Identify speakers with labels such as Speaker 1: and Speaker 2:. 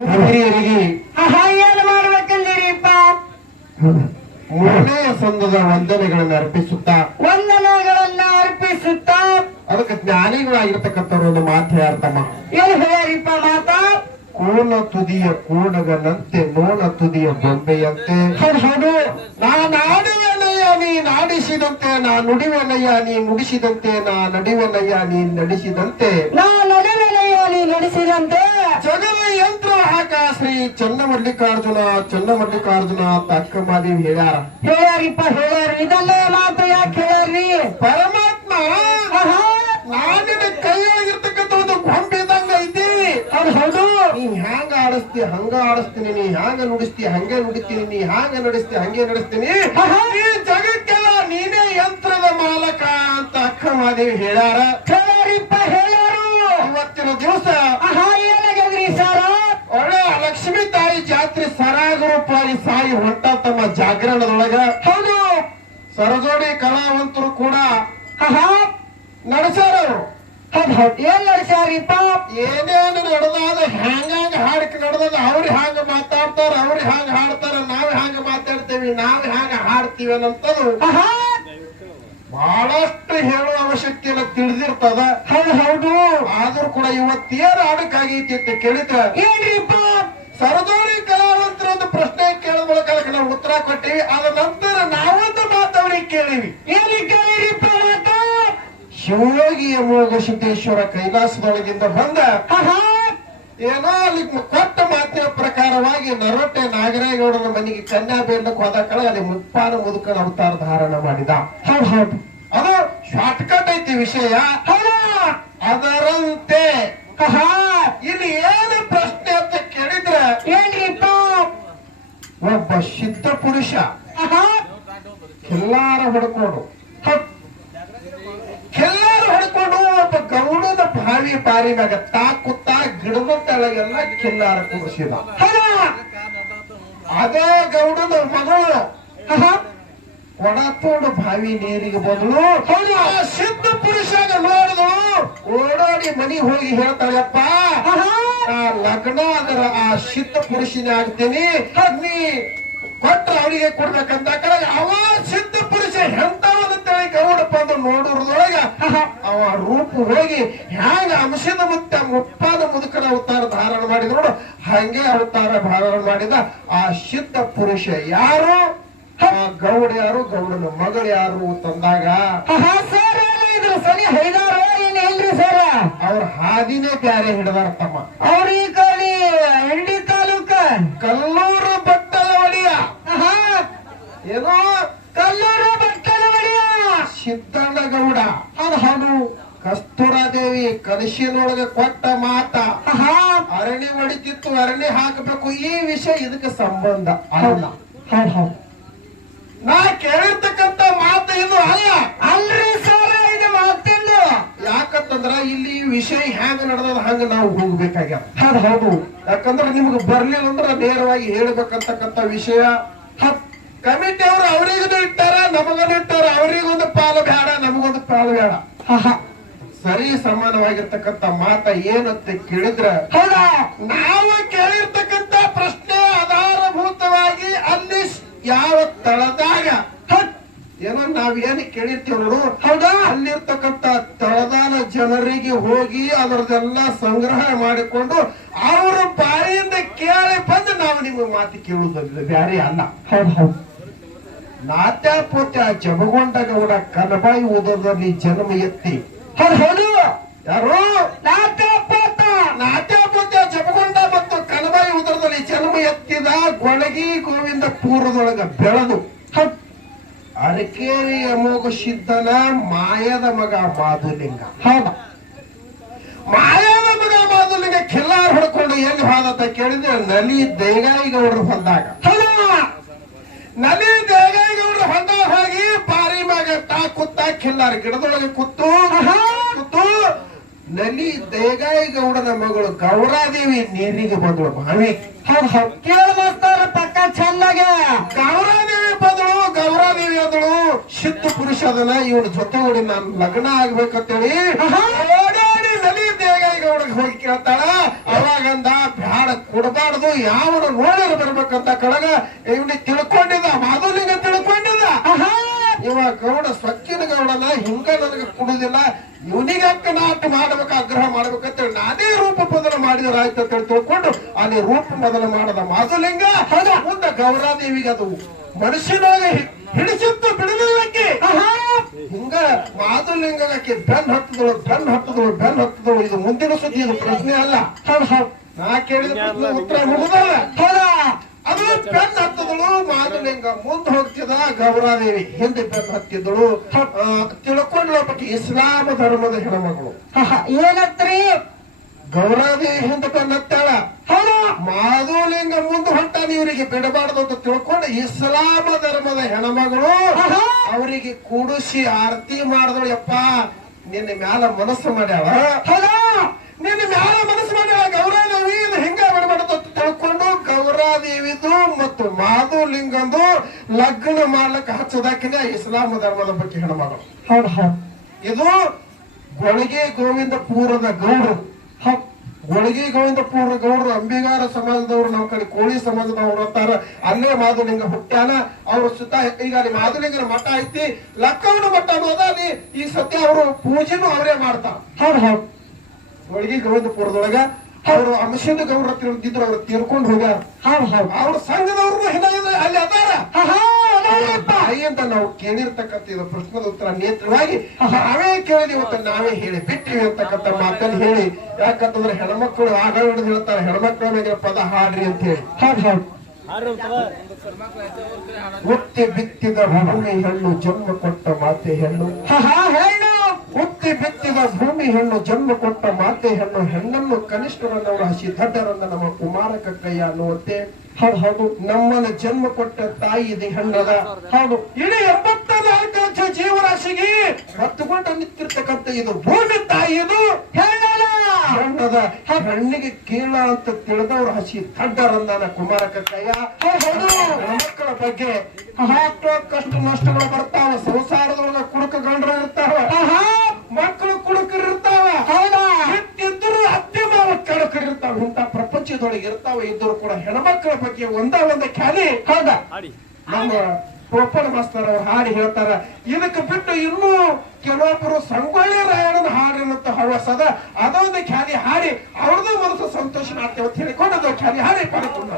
Speaker 1: ಹಿರಿಯರಿಗೆ
Speaker 2: ಏನು ಏನ್ ಮಾಡ್ಬೇಕಂದಿರಿಪ್ಪ
Speaker 1: ಮೂರನೇ ಸಂದದ ವಂದನೆಗಳನ್ನು ಅರ್ಪಿಸುತ್ತಾ.
Speaker 2: ವಂದನೆಗಳನ್ನ ಅರ್ಪಿಸುತ್ತಾ.
Speaker 1: ಅದಕ್ಕೆ ಜ್ಞಾನಿಗಳಾಗಿರ್ತಕ್ಕಂಥವ್ರು ಒಂದು ಮಾತು ಹೇಳ್ತಮ್ಮ.
Speaker 2: ಏನು ಹೇಳಿಪ್ಪ ಮಾತಾ?
Speaker 1: ಕೋಣ ತುದಿಯ ಕೋಣಗನಂತೆ ನೋಣ ತುದಿಯ ಬೊಂಬೆಯಂತೆ.
Speaker 2: ಹೌದು ಹೌದು.
Speaker 1: ನಾ ನಾಡುವೆನಯ್ಯ ನೀ ನಾಡಿಸಿದಂತೆ ನಾ ನುಡಿವನಯ್ಯ ನೀ ನುಡಿಸಿದಂತೆ ನಾ ನಡಿವನಯ್ಯ ನೀ ನಡೆಸಿದಂತೆ.
Speaker 2: ನಾ ನಡೆವೆನೆಯ ನೀ ನಡೆಸಿದಂತೆ.
Speaker 1: ಹಾಕ ಶ್ರೀ ಚನ್ನಮಲ್ಲಿಕಾರ್ಜುನ ಚನ್ನಮಲ್ಲಿಕಾರ್ಜುನ ತಕ್ಕ ಮಾದೇವಿ ಹೇಳ್ಯಾರ.
Speaker 2: ಹೇಳ್ಯಾರಿಪ್ಪ ಹೇಳ್ಯಾರ. ಇದಲ್ಲೇ ಮಾತು ಯಾಕೆ ಹೇಳ್ಯಾರಿ?
Speaker 1: ಪರಮಾತ್ಮ
Speaker 2: ನಾನಿನ
Speaker 1: ನಾಡಿನ ಕೈಯೊಳಗಿರ್ತಕ್ಕಂಥ ಒಂದು ಗೊಂಬೆದಂಗ ಐತಿ.
Speaker 2: ಹೌದು ಹೌದು.
Speaker 1: ನೀ ಹ್ಯಾಂಗ ಆಡಿಸ್ತಿ ಹಂಗ ಆಡಿಸ್ತೀನಿ. ನೀ ಹ್ಯಾಂಗ ನುಡಿಸ್ತಿ ಹಂಗೆ ನುಡಿತೀನಿ. ನೀ ಹ್ಯಾಂಗ ನಡೆಸ್ತಿ ಹಂಗೆ ನಡೆಸ್ತೀನಿ. ಈ ಜಗಕ್ಕೆಲ್ಲ ನೀನೇ ಯಂತ್ರದ ಮಾಲಕ ಅಂತ ಅಕ್ಕ ಮಾದೇವಿ ಹೇಳ್ಯಾರ.
Speaker 2: ಹೇಳ್ಯಾರಿಪ್ಪ ಹೇಳ್ಯಾರು.
Speaker 1: ಇವತ್ತಿನ ದಿವಸ ಸಾಯಿ ಹೊಂಟ ತಮ್ಮ ಜಾಗರಣದೊಳಗ
Speaker 2: ಹೌದು.
Speaker 1: ಸರಜೋಡಿ ಕಲಾವಂತರು ಕೂಡ ನಡೆಸ್ಯಾರ
Speaker 2: ಏನ್ ನಡೆಸ್ಯಾರಿಪ್ಪ
Speaker 1: ಏನೇನು ನಡೆದಾದ ಹ್ಯಾಂಗ ಹಾಡಕ್ ನಡೆದಾಗ ಅವ್ರ ಹ್ಯಾಂಗ ಮಾತಾಡ್ತಾರ ಅವ್ರಿ ಹ್ಯಾಂಗ ಹಾಡ್ತಾರ ನಾವ್ ಹ್ಯಾಂಗ ಮಾತಾಡ್ತೇವಿ ನಾವ್ ಹ್ಯಾಂಗ ಹಾಡ್ತೀವಿ ಅನ್ನಂತದು ಬಹಳಷ್ಟು ಹೇಳುವ ಅವಶ್ಯಕತೆ ತಿಳಿದಿರ್ತದ.
Speaker 2: ಹೌದು ಹೌದು.
Speaker 1: ಆದ್ರೂ ಕೂಡ ಇವತ್ತೇನು ಆಡಕ್ಕಾಗೈತಿ ಅಂತ ಕೇಳಿದ್ರ
Speaker 2: ಏನ್ರಿಪ್ಪ
Speaker 1: ಪ್ರಶ್ನೆ ಕೇಳಿದ ಮೂಲಕ ನಾವು ಉತ್ತರ ಕೊಟ್ಟಿವಿ ಅದ ನಂತರ ನಾವೊಂದು ಮಾತವರಿಗೆ ಕೇಳಿವಿ
Speaker 2: ಕೇಳಿರಿಪ್ಪ ಮಾತು
Speaker 1: ಶಿವಯೋಗಿ ಅಮೋಘ ಸಿದ್ದೇಶ್ವರ ಕೈಲಾಸದೊಳಗಿಂದ ಬಂದ ಏನೋ ಅಲ್ಲಿ ಕೊಟ್ಟ ಮಾತಿನ ಪ್ರಕಾರವಾಗಿ ನರೊಟ್ಟೆ ನಾಗರೇಗೌಡನ ಮನೆಗೆ ಕನ್ಯಾ ಬೇಡಕ್ಕೆ ಹೋದ ಅಲ್ಲಿ ಮುಪ್ಪಾನ ಮುದುಕನ ಅವತಾರ ಧಾರಣ ಮಾಡಿದ.
Speaker 2: ಹೌದು ಹೌದು.
Speaker 1: ಅದು ಶಾರ್ಟ್ಕಟ್ ಐತಿ ವಿಷಯ. ಅದರಂತೆ ಒಬ್ಬ ಸಿದ್ಧ ಪುರುಷ. ಎಲ್ಲಾರ ಹೊಡ್ಕೊಂಡು. ಎಲ್ಲಾರು ಹೊಡ್ಕೊಂಡು ಒಬ್ಬ ಗೌಡದ ಬಾವಿ ಬಾರಿ ಮ್ಯಾಗ ತಾಕುತ್ತಾ ಗಿಡದ ತಳಗೆಲ್ಲ ಕೆಲ್ಲಾರ ಕುಡಿಸಿದ ಅದೇ ಗೌಡನ ಮಗಳು. ಒಡತೋಡು ತೋಡು ಬಾವಿ ನೀರಿಗೆ. ಆ ಸಿದ್ಧ ಪುರುಷಾಗ ನೋಡಿದ್ರು ಓಡಾಡಿ ಮನಿ ಹೋಗಿ ಹೇಳ್ತಾಳಪ್ಪ. ಆ ಲಗ್ನ ಅದರ ಆ ಸಿದ್ಧ ಪುರುಷನ ಆಗ್ತೀನಿ. ನೀ ಕೊಟ್ರ ಅವರಿಗೆ ಕೊಡ್ಬೇಕಂತ ಕಡೆಗೆ ಅವ ಸಿದ್ಧ ಪುರುಷ ಎಂತವನಂತೇಳಿ ಗೌಡಪ್ಪ ಅಂತ ನೋಡುವುದೊಳಗ
Speaker 2: ಆಹಾ
Speaker 1: ಅವ ರೂಪ ಹೋಗಿ ಹ್ಯಾಂಗ ಅಂಶದ ಮತ್ತೆ ಮುಪ್ಪಾದ ಮುದುಕನ ಅವತಾರ ಧಾರಣ ಮಾಡಿದ ನೋಡು ಹಂಗೆ ಅವತಾರ ಧಾರಣ ಮಾಡಿದ ಆ ಸಿದ್ಧ ಪುರುಷ ಯಾರು? ಆ ಗೌಡ ಯಾರು? ಗೌಡನ ಮಗಳು ಯಾರು ತಂದಾಗ?
Speaker 2: ಸರ್ ಹೈದಾರ ಸರ್
Speaker 1: ಅವ್ರ ಹಾದಿನೇ ಬ್ಯಾರೆ ಹಿಡದಾರ ತಮ್ಮ.
Speaker 2: ಅವ್ರ ಈ ಕಡೆ ಎಂಡಿ ತಾಲೂಕ.
Speaker 1: ಕಲ್ಲೂರು ಏನೋ
Speaker 2: ಕಲ್ಲೂರು ಬರ್ತಾನೆ ಬಡಿಯ
Speaker 1: ಸಿದ್ದಣ್ಣ ಗೌಡ.
Speaker 2: ಹೌದು.
Speaker 1: ಕಸ್ತೂರಾದೇವಿ ಕಲಶಿನೊಳಗೆ ಕೊಟ್ಟ ಮಾತ. ಅರಣಿ ಹೊಡಿತಿತ್ತು ಅರಣಿ ಹಾಕಬೇಕು. ಈ ವಿಷಯ ಇದಕ್ಕೆ ಸಂಬಂಧ. ಅಲ್ಲ. ನಾ ಕೇಳಿರ್ತಕ್ಕಂತ ಮಾತು ಇದು ಅಲ್ಲ.
Speaker 2: ಅಲ್ರಿ ಸರ್ ಇದು ಮಾತಿಂದು.
Speaker 1: ಯಾಕಂತಂದ್ರ ಇಲ್ಲಿ ವಿಷಯ ಹ್ಯಾಂಗ ನಡೆದ ಹಂಗ ನಾವು ಹೋಗ್ಬೇಕಾಗ್ಯದ.
Speaker 2: ಹೌದು ಹೌದು.
Speaker 1: ಯಾಕಂದ್ರೆ ನಿಮ್ಗೆ ಬರ್ಲಿಲ್ಲ ಅಂದ್ರೆ ನೇರವಾಗಿ ಹೇಳ್ಬೇಕಂತಕ್ಕಂತ ವಿಷಯ ಕಮಿಟಿ ಅವರು ಅವರಿಗೂ ಇಟ್ಟಾರ ನಮಗನು ಇಟ್ಟಾರ. ಅವರಿಗೊಂದು ಪಾಲು ಬೇಡ ನಮಗೊಂದು ಪಾಲು ಬೇಡ. ಸರಿ ಸಮಾನವಾಗಿರ್ತಕ್ಕಂತ ಮಾತ ಏನಂತ ಕೇಳಿದ್ರ
Speaker 2: ಹೌದಾ?
Speaker 1: ನಾವು ಕೇಳಿರ್ತಕ್ಕಂತ ಪ್ರಶ್ನೆ ಆಧಾರಭೂತವಾಗಿ ಅಲ್ಲಿ ಯಾವ ತಳದಾಗ. ಏನೋ ನಾವ್ ಏನು ಕೇಳಿರ್ತೀವಿ ನೋಡು.
Speaker 2: ಹೌದಾ?
Speaker 1: ಅಲ್ಲಿರ್ತಕ್ಕಂತ ತಳದಾನ ಜನರಿಗೆ ಹೋಗಿ ಅದರದೆಲ್ಲ ಸಂಗ್ರಹ ಮಾಡಿಕೊಂಡು ಅವರು ಬಾಯಿಯಿಂದ ಕೇಳಿ ಬಂದು ನಾವು ನಿಮ್ಗೆ ಮಾತು ಕೇಳುವುದಿಲ್ಲ ಬ್ಯಾರೆ ಅಲ್ಲ.
Speaker 2: ಹೌದು ಹೌದು.
Speaker 1: ನಾಟ್ಯಾಪೋತ್ಯ ಜಮಗೊಂಡ ಗೌಡ ಕನಬಾಯಿ ಉದರದಲ್ಲಿ ಜನ್ಮ ಎತ್ತಿ.
Speaker 2: ಹೌದು
Speaker 1: ಯಾರು? ನಾಟ್ಯಾಪೋತ್ಯ ಜಮಗೊಂಡ ಮತ್ತು ಕನಬಾಯಿ ಉದರದಲ್ಲಿ ಜನ್ಮ ಎತ್ತಿದ ಗೊಳಗಿ ಗೋವಿಂದ ಪೂರ್ವದೊಳಗ ಬೆಳೆದು. ಅರಕೇರಿ ಅಮೋಘ ಸಿದ್ಧನ ಮಾಯದ ಮಗ ಮಾಧುಲಿಂಗ.
Speaker 2: ಹೌದ.
Speaker 1: ಮಾಯದ ಮಗ ಮಾಧುಲಿಂಗ ಕೆಲ್ಲಾರ್ ಹೊಡ್ಕೊಂಡು ಎಲ್ಲಿ ಹೋದಂತ ಕೇಳಿದ್ರೆ ನಲಿ ದೇಗಾಯಿಗೌಡರು ಬಂದಾಗ. ನಲಿ ದೇಗಾಯಿ ಗೌಡರು ಹೊಂದ ಹೋಗಿ ಪಾರಿ ಮಗ ತಾ ಕುತ್ತ ಕೆಲ್ಲಾರ ಗಿಡದೊಳಗೆ ಕುತ್ತು ಕುತ್ತು ನಲಿ ದೇಗಾಯಿ ಗೌಡನ ಮಗಳು ಗೌರಾದೇವಿ ನೀರಿಗೆ ಬಂದಳು ಬಾವಿ
Speaker 2: ಕೇಳ ಪಕ್ಕ ಚೆನ್ನಾಗೆ
Speaker 1: ಗೌರಾದೇವಿ ಬಂದಳು ಗೌರಾದೇವಿ ಅದಳು ಸಿದ್ಧ ಪುರುಷ ಅದನ್ನ ಇವನ ಜೊತೆ ಓಡಿ ನಾನು ಲಗ್ನ ಆಗ್ಬೇಕಂತೇಳಿ. ಓಡಾಡಿ ನಲಿ ದೇಗಾಯಿ ಗೌಡಗೆ ಹೋಗಿ ಕೇಳ್ತಾಳ ಅವಾಗಂದ ಬ್ಯಾಡ ಕೊಡಬಾರ್ದು ಯಾವನು ನೋಡಿರ ಬರ್ಬೇಕಂತ ಕಳಗ ಇವನಿಗೆ ತಿಳ್ಕೊಂಡಿದ್ದ ಮಾಧುಲಿಂಗ ಇವ ಗೌಡ ಸಕ್ಕಿನ ಗೌಡನ ಹಿಂಗ ನನಗೆ ಕುಡುದಿಲ್ಲ. ಯುನಿಗಕ್ಕ ಅಕ್ಕ ನಾಟ ಮಾಡ್ಬೇಕು ಆಗ್ರಹ ಮಾಡ್ಬೇಕಂತ ನಾನೇ ರೂಪ ಬದಲು ಮಾಡಿದ್ರೆ ಆಯ್ತು ಅಂತ ಹೇಳಿ ತಿಳ್ಕೊಂಡು ಅಲ್ಲಿ ರೂಪ ಬದಲು ಮಾಡದ ಮಾಧುಲಿಂಗ. ಹೌದಾ? ಮುಂದೆ ಗೌರಾದೇವಿಗೆ ಅದು ಮನುಷ್ಯನಾಗ ಹಿಡಿಸಿತ್ತು ಬಿಡಲಿಲ್ಲಕ್ಕೆ. ಹಿಂಗ ಮಾಧುಲಿಂಗಕ್ಕೆ ಬೆನ್ ಹತ್ತದಳು ಬೆನ್ ಹತ್ತದಳು ಬೆನ್ ಹತ್ತದಳು. ಇದು ಮುಂದಿನ ಸುದ್ದಿ ಇದು ಪ್ರಶ್ನೆ ಅಲ್ಲ.
Speaker 2: ಹೌದು ಹೌದು.
Speaker 1: ನಾ ಕೇಳಿದ ಉತ್ತರ ಮುಗಿದಲ್ಲ.
Speaker 2: ಹೌದಾ
Speaker 1: ಹತ್ತಿದಳು ಮಾಧುಲಿಂಗ ಮುಂದೆ ಹೋಗ್ತಿದ ಗೌರಾದೇವಿ ಹಿಂದೆ ಬೆನ್ ಹತ್ತಿದಳು ಆ, ತಿಳ್ಕೊಂಡ್ಳ ಬಗ್ಗೆ ಇಸ್ಲಾಂ ಧರ್ಮದ ಹೆಣಮಗಳು.
Speaker 2: ಏನತ್ರಿ?
Speaker 1: ಗೌರಾದೇವಿ ಹಿಂದೆ ಪೆನ್ ಹತ್ತಾಳ
Speaker 2: ಹೌದು.
Speaker 1: ಮಾಧುಲಿಂಗ ಮುಂದೆ ಹೊಂಟಾನ ಇವರಿಗೆ ಬಿಡಬಾರ್ದು ಅಂತ ತಿಳ್ಕೊಂಡು ಇಸ್ಲಾಂ ಧರ್ಮದ ಹೆಣಮಗಳು ಅವರಿಗೆ ಕೂಡಿಸಿ ಆರತಿ ಮಾಡಿದಳು. ಯಪ್ಪ ನಿನ್ನ ಮ್ಯಾಲ ಮನಸ್ಸು ಮಾಡ್ಯಾಳ? ನಿನ್ನ ಮ್ಯಾಲ ಗೌರಾದೇವಿದು ಮತ್ತು ಮಾಧುಲಿಂಗಂದು ಲಗ್ನ ಮಾಡ್ಲಕ್ಕ ಹಚ್ಚದಾಕಿನ ಇಸ್ಲಾಂ ಧರ್ಮದ ಬಗ್ಗೆ ಹೆಣ್ಮಗಳು
Speaker 2: ಹೌದು ಹೌದು.
Speaker 1: ಇದು ಗೊಳಗೆ ಗೋವಿಂದ ಪೂರದ ಗೌಡರು. ಗೊಳಗಿ ಗೋವಿಂದ ಪೂರ್ವ ಗೌಡರು ಅಂಬಿಗಾರ ಸಮಾಜದವರು ನಮ್ಮ ಕಡೆ ಕೋಳಿ ಸಮಾಜದವರು ಅಂತಾರ ಅಲ್ಲೇ ಮಾಧುಲಿಂಗ ಹುಟ್ಟ್ಯಾನ. ಅವ್ರ ಸುತ್ತ ಈಗ ಅಲ್ಲಿ ಮಾಧುಲಿಂಗನ ಮಠ ಐತಿ. ಲಕ್ಕವನ ಮಠ ಅನ್ನೋದ ಅಲ್ಲಿ ಈ ಸತ್ಯ ಅವರು ಪೂಜೆನೂ ಅವರೇ ಮಾಡ್ತಾರ.
Speaker 2: ಹೌದು ಹೌದು.
Speaker 1: ಗೊಳಗೆ ಗೋವಿಂದಪುರದೊಳಗ ಅವರು ಅಂಶದ ಗೌಡ್ರ ತಿಳಿದಿದ್ರು ಅವ್ರು ತೀರ್ಕೊಂಡು ಹೋಗ್ಯಾರ.
Speaker 2: ಹೌದು ಹೌದು.
Speaker 1: ಅವ್ರ ಸಂಘದವ್ರ ಅಲ್ಲಿ ಅದಾರ. ಅಂತ ನಾವು ಕೇಳಿರ್ತಕ್ಕಂಥ ಇದು ಪ್ರಶ್ನದ ಉತ್ತರ ನೇತ್ರವಾಗಿ ನಾವೇ ಕೇಳಿದ್ವಿ ಇವತ್ತು ನಾವೇ ಹೇಳಿ ಬಿಟ್ಟಿವಿ ಅಂತಕ್ಕಂಥ ಮಾತನ್ನು ಹೇಳಿ. ಯಾಕಂತಂದ್ರೆ ಹೆಣ್ಮಕ್ಳು ಆಗ ಹಿಡಿದು ಹೇಳ್ತಾರೆ ಹೆಣ್ಮಕ್ಳ ಮೇಲೆ ಪದ ಹಾಡ್ರಿ ಅಂತ ಹೇಳಿ.
Speaker 2: ಹೌದು ಹೌದು.
Speaker 1: ಹುಟ್ಟಿ ಬಿತ್ತಿದ ಭೂಮಿ ಹೆಣ್ಣು ಜನ್ಮ ಕೊಟ್ಟ ಮಾತೆ ಹೆಣ್ಣು. ಹುಟ್ಟಿ ಬಿತ್ತಿದ ಭೂಮಿ ಹೆಣ್ಣು, ಜನ್ಮ ಕೊಟ್ಟ ಮಾತೆ ಹೆಣ್ಣು, ಹೆಣ್ಣನ್ನು ಕನಿಷ್ಠರನ್ನವರ ಹಸಿ ದಡ್ಡರನ್ನ ನಮ್ಮ ಕುಮಾರ ಕಕ್ಕಯ್ಯ ಅನ್ನುವಂತೆ.
Speaker 2: ಹೌದು ಹೌದು
Speaker 1: ನಮ್ಮನ್ನ ಜನ್ಮ ಕೊಟ್ಟ ತಾಯಿ ಇದೆ ಹೆಣ್ಣದ ಹೌದು, ಇಡೀ ಎಂಬತ್ತ ನಾಲ್ಕು ಲಕ್ಷ ಜೀವರಾಶಿಗೆ ಹೊತ್ತುಕೊಂಡು ನಿಂತಿರ್ತಕ್ಕಂಥ ಇದು ಭೂಮಿ ತಾಯಿ ಇದು ಹೆಣ್ಣದ, ಹೆಣ್ಣಿಗೆ ಕೀಳ ಅಂತ ತಿಳಿದವರು ಹಸಿ ದಡ್ಡರಂದನ ಕುಮಾರ ಕಕ್ಕಯ್ಯ ಹೌದು ಮಕ್ಕಳ ಬಗ್ಗೆ ಕಷ್ಟ ನಷ್ಟಗಳು ಬರ್ತಾವ, ಸಂಸಾರದೊಳಗ ಕುಡುಕ ಗಂಡ್ರ ಇರ್ತಾವ. ಪ್ರಪಂಚದೊಳಗೆ ಇರ್ತಾವ ಇದ್ರು ಕೂಡ ಹೆಣ್ಮಕ್ಳ ಬಗ್ಗೆ ಒಂದ ಒಂದ ಖ್ಯಾಲಿ
Speaker 2: ಹೌದಾ?
Speaker 1: ನಮ್ಮ ಗೋಪಾಲ ಮಾಸ್ತರ್ ಅವ್ರ ಹಾಡಿ ಹೇಳ್ತಾರ ಇದಕ್ಕೆ ಬಿಟ್ಟು ಇನ್ನೂ ಕೆಲವೊಬ್ಬರು ಸಂಗೊಳ್ಳಿ ರಾಯಣನ ಹಾಡಿನಂತ ಹವಸದ ಅದೊಂದು ಖ್ಯಾಲಿ ಹಾಡಿ ಅವ್ರದ್ದು ಮನಸ್ಸು ಸಂತೋಷ ಮಾಡ್ತೇವೆ ಅಂತ ಹೇಳಿಕೊಂಡು ಅದು ಖ್ಯಾಲಿ ಹಾಡಿ ಪಡ್ಕೊಂಡು